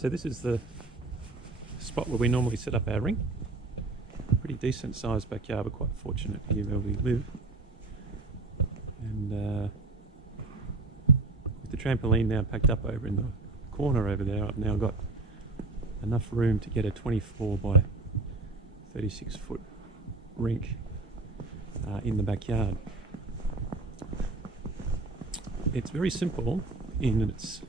so this is the spot where we normally set up our rink. Pretty decent sized backyard, but quite fortunate here where we live. And with the trampoline now packed up over in the corner over there, I've now got enough room to get a 24 by 36 foot rink in the backyard. It's very simple in its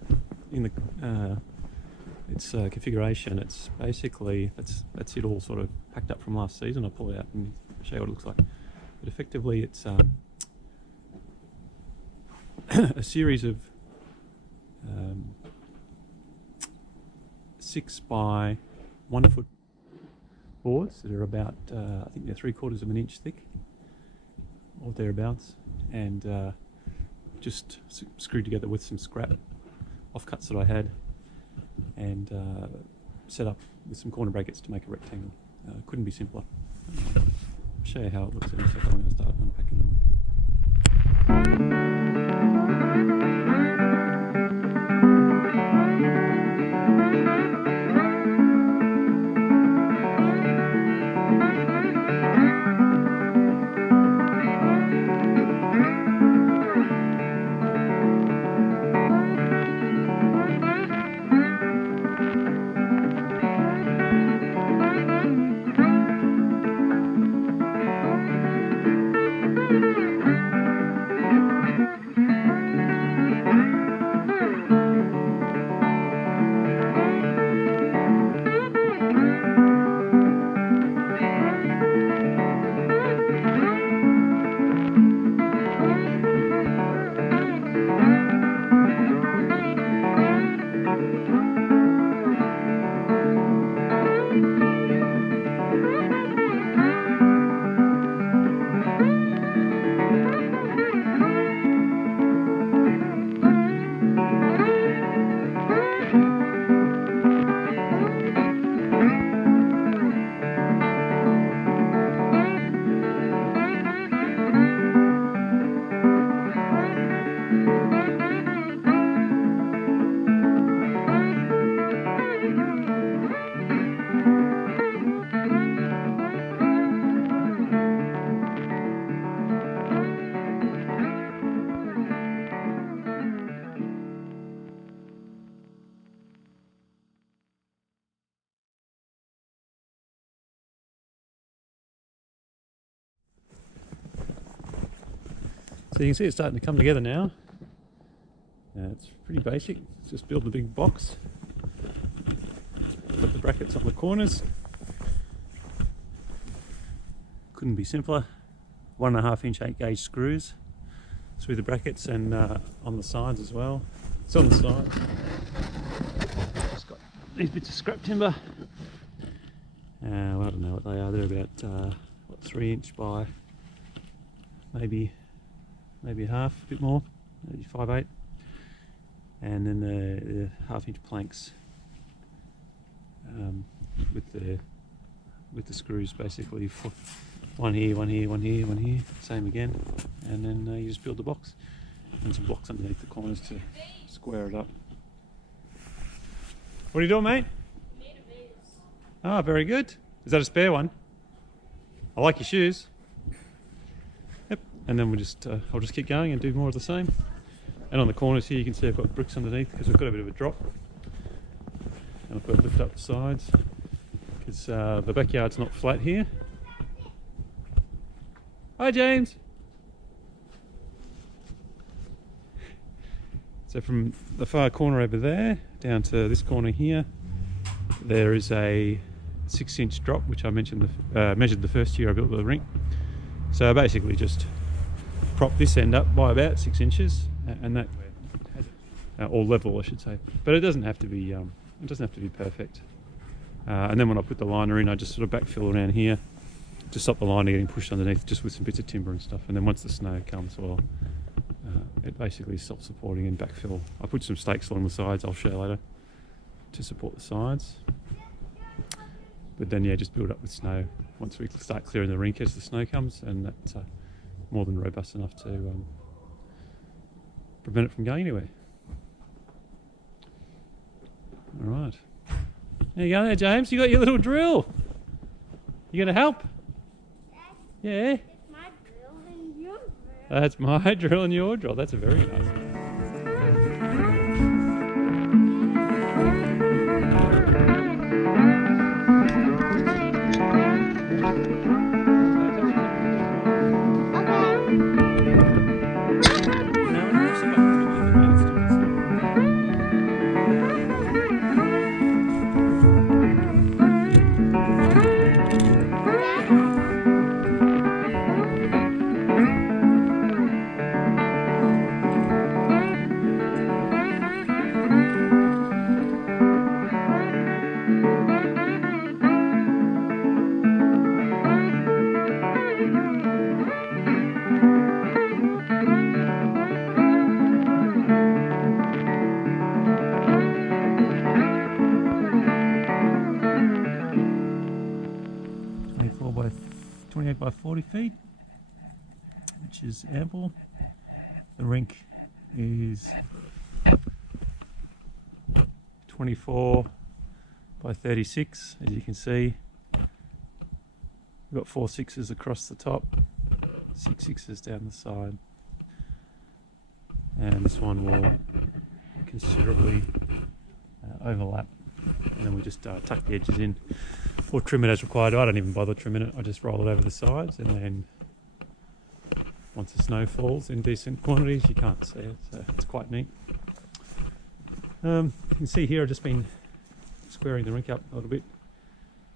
configuration. It's basically that's it all sort of packed up from last season. I'll pull it out and show you what it looks like. But effectively, it's a series of 6 by 1 foot boards that are about I think they're 3/4 of an inch thick or thereabouts, and just screwed together with some scrap offcuts that I had, and set up with some corner brackets to make a rectangle. Couldn't be simpler. I'll show you how it looks in a second. I'm going to start unpacking them. So you can see it's starting to come together now. It's pretty basic. Just build the big box, put the brackets on the corners. Couldn't be simpler. 1.5 inch 8 gauge screws through the brackets and on the sides as well. It's on the side. Just got these bits of scrap timber. Well, I don't know what they are. They're about 3 inch by maybe half, a bit more, maybe 5/8, and then the 1/2 inch planks with the screws basically, for one here, one here, one here, one here, same again, and then you just build the box and some blocks underneath the corners to square it up. What are you doing, mate? Made a vase. Ah, very good. Is that a spare one? I like your shoes. And then we'll just I'll just keep going and do more of the same. And on the corners here you can see I've got bricks underneath because we've got a bit of a drop, and I've got to lift up the sides because the backyard's not flat here. Hi James! So from the far corner over there down to this corner here, there is a 6 inch drop which I mentioned measured the first year I built the rink. So I basically just prop this end up by about 6 inches, and that or level I should say, but it doesn't have to be perfect. And then when I put the liner in, I just sort of backfill around here to stop the liner getting pushed underneath, just with some bits of timber and stuff. And then once the snow comes, well, it basically is self-supporting and backfill. I put some stakes along the sides, I'll show later, to support the sides. But then yeah, just build up with snow once we start clearing the rink as the snow comes, and that's more than robust enough to prevent it from going anywhere. All right. There you go there, James. You got your little drill. You gonna help? Yeah. It's my drill and your drill. That's my drill and your drill. That's a very nice one. By 28 by 40 feet, which is ample. The rink is 24 by 36, as you can see. We've got 4 sixes across the top, 6 sixes down the side, and this one will considerably overlap, and then we just tuck the edges in or trim it as required. I don't even bother trimming it, I just roll it over the sides, and then once the snow falls in decent quantities you can't see it, so it's quite neat. You can see here I've just been squaring the rink up a little bit,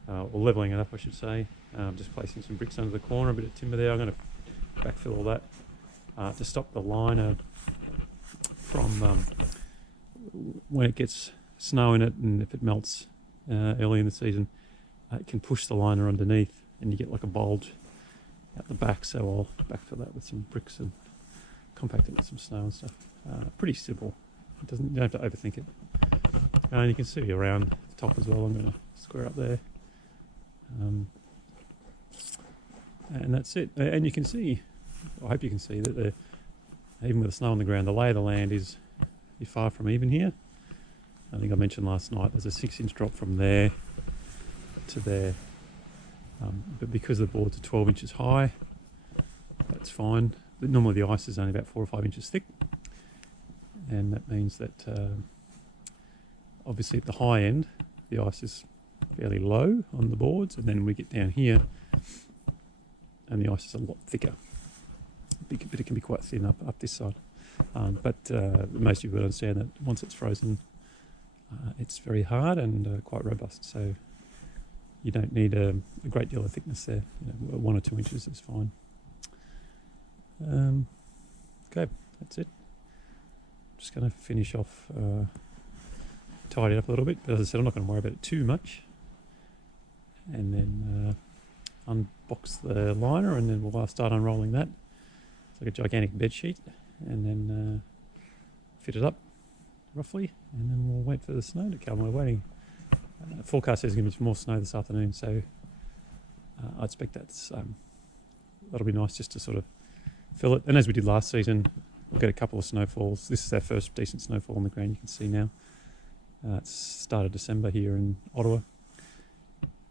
or levelling it up I should say. Just placing some bricks under the corner, a bit of timber there. I'm going to backfill all that to stop the liner from when it gets snow in it, and if it melts early in the season, it can push the liner underneath and you get like a bulge out the back. So I'll backfill that with some bricks and compact it with some snow and stuff. Pretty simple. You don't have to overthink it. And you can see around the top as well. I'm going to square up there. And that's it. And you can see, I hope you can see that even with the snow on the ground, the lay of the land is far from even here. I think I mentioned last night there's a 6-inch drop from there to there, but because the boards are 12 inches high, that's fine. But normally the ice is only about 4 or 5 inches thick, and that means that obviously at the high end the ice is fairly low on the boards, and then we get down here and the ice is a lot thicker, but it can be quite thin up this side. But most people understand that once it's frozen, it's very hard and quite robust, so you don't need a great deal of thickness there. 1 or 2 inches is fine. Okay, that's it. Just going to finish off, tidy it up a little bit, but as I said, I'm not going to worry about it too much. And then unbox the liner, and then we'll start unrolling that. It's like a gigantic bed sheet, and then fit it up roughly, and then we'll wait for the snow to come. We're waiting. Forecast says there's going to be more snow this afternoon, so I expect that'll be nice just to sort of fill it. And as we did last season, we'll get a couple of snowfalls. This is our first decent snowfall on the ground, you can see now. It's started December here in Ottawa,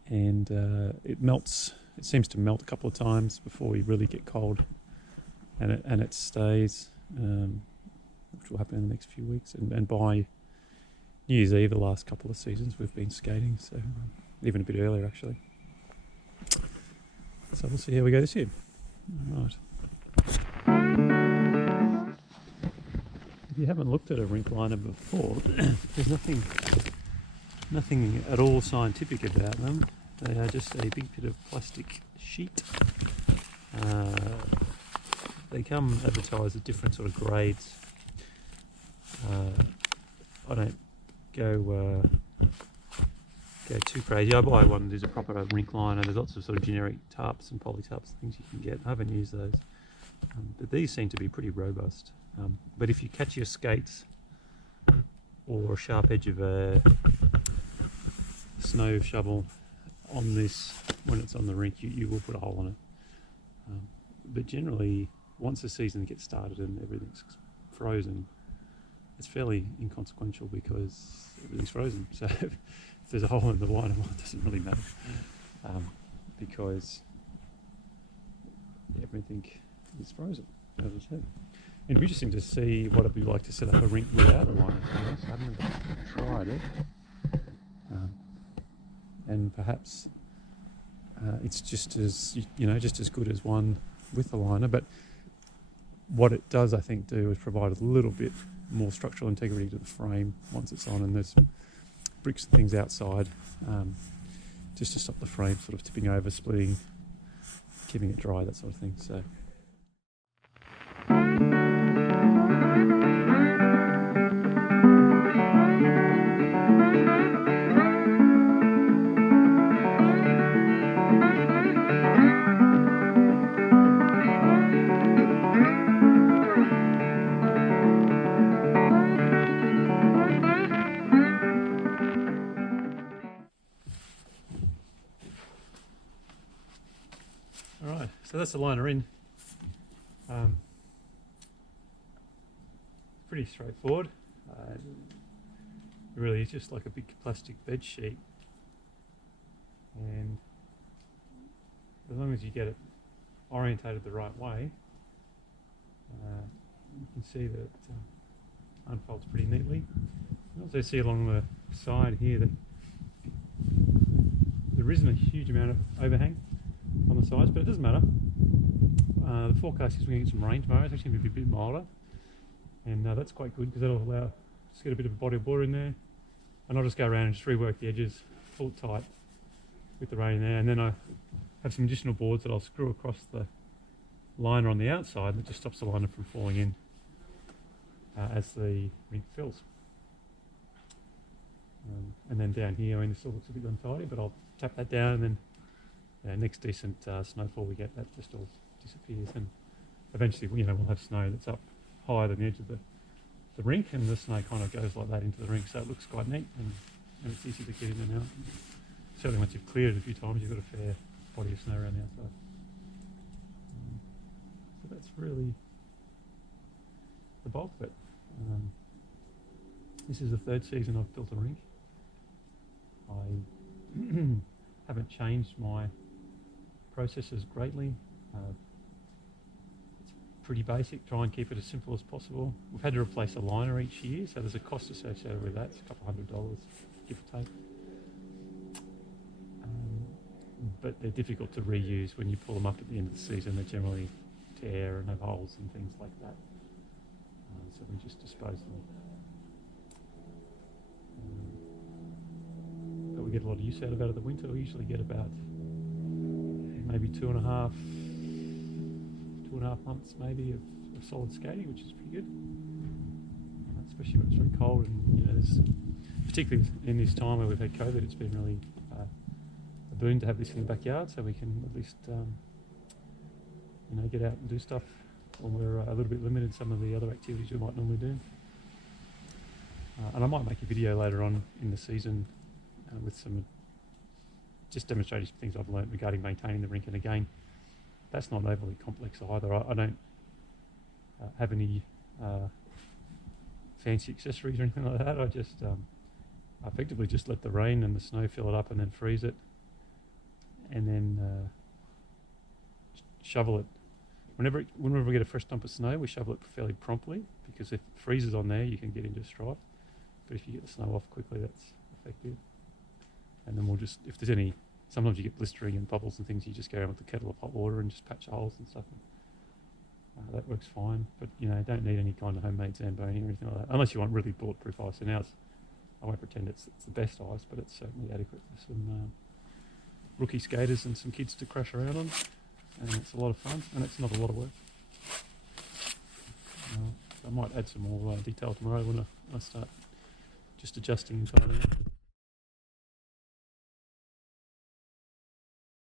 and it melts. It seems to melt a couple of times before we really get cold, and it stays, which will happen in the next few weeks. And by New Year's Eve, the last couple of seasons, we've been skating, so even a bit earlier actually. So we'll see how we go this year. All right. If you haven't looked at a rink liner before, there's nothing at all scientific about them. They are just a big bit of plastic sheet. They come advertised at different sort of grades. I don't go too crazy. I buy one that is a proper rink liner. There's lots of sort of generic tarps and poly tarps and things you can get. I haven't used those, but these seem to be pretty robust. But if you catch your skates or a sharp edge of a snow shovel on this when it's on the rink, you will put a hole on it. But generally, once the season gets started and everything's frozen, it's fairly inconsequential because everything's frozen. So if there's a hole in the liner, well, it doesn't really matter, because everything is frozen, as I said. It'd be interesting to see what it'd be like to set up a rink without a liner. To be honest. I haven't tried it, and perhaps it's just as just as good as one with a liner. But what it does, I think, do is provide a little bit more structural integrity to the frame once it's on, and there's some bricks and things outside, just to stop the frame sort of tipping over, splitting, keeping it dry, that sort of thing. So. Alright, so that's the liner in. Pretty straightforward. Really, it's just like a big plastic bed sheet, and as long as you get it orientated the right way, you can see that it unfolds pretty neatly. You also see along the side here that there isn't a huge amount of overhang on the sides, but it doesn't matter. The forecast is we're going to get some rain tomorrow. It's actually going to be a bit milder, and that's quite good because that'll allow just get a bit of a body of water in there, and I'll just go around and just rework the edges full tight with the rain there, and then I have some additional boards that I'll screw across the liner on the outside that just stops the liner from falling in as the rink fills. And then down here, I mean, this still looks a bit untidy, but I'll tap that down, and then next decent snowfall we get, that just all disappears, and eventually we'll have snow that's up higher than the edge of the rink, and the snow kind of goes like that into the rink, so it looks quite neat, and it's easy to get in and out. Certainly once you've cleared it a few times, you've got a fair body of snow around the outside. So that's really the bulk of it. This is the third season I've built a rink. I haven't changed my processes greatly. It's pretty basic, try and keep it as simple as possible. We've had to replace a liner each year, so there's a cost associated with that. It's a couple $100, give or take. But they're difficult to reuse when you pull them up at the end of the season. They generally tear and have holes and things like that. So we just dispose them. But we get a lot of use out of it the winter. We usually get about maybe 2.5 months maybe of solid skating, which is pretty good, especially when it's very cold, and there's, particularly in this time where we've had COVID, it's been really a boon to have this in the backyard, so we can at least get out and do stuff when we're a little bit limited in some of the other activities we might normally do. And I might make a video later on in the season with some just demonstrating some things I've learned regarding maintaining the rink. And again, that's not overly complex either. I don't have any fancy accessories or anything like that. I just effectively just let the rain and the snow fill it up and then freeze it, and then shovel it. Whenever we get a fresh dump of snow, we shovel it fairly promptly, because if it freezes on there, you can get into strife. But if you get the snow off quickly, that's effective. And then we'll just, if there's any, sometimes you get blistering and bubbles and things, you just go around with a kettle of hot water and just patch holes and stuff. And, that works fine. But don't need any kind of homemade Zamboni or anything like that, unless you want really bulletproof ice. And now I won't pretend it's the best ice, but it's certainly adequate for some rookie skaters and some kids to crash around on. And it's a lot of fun, and it's not a lot of work. I might add some more detail tomorrow when I start just adjusting entirely.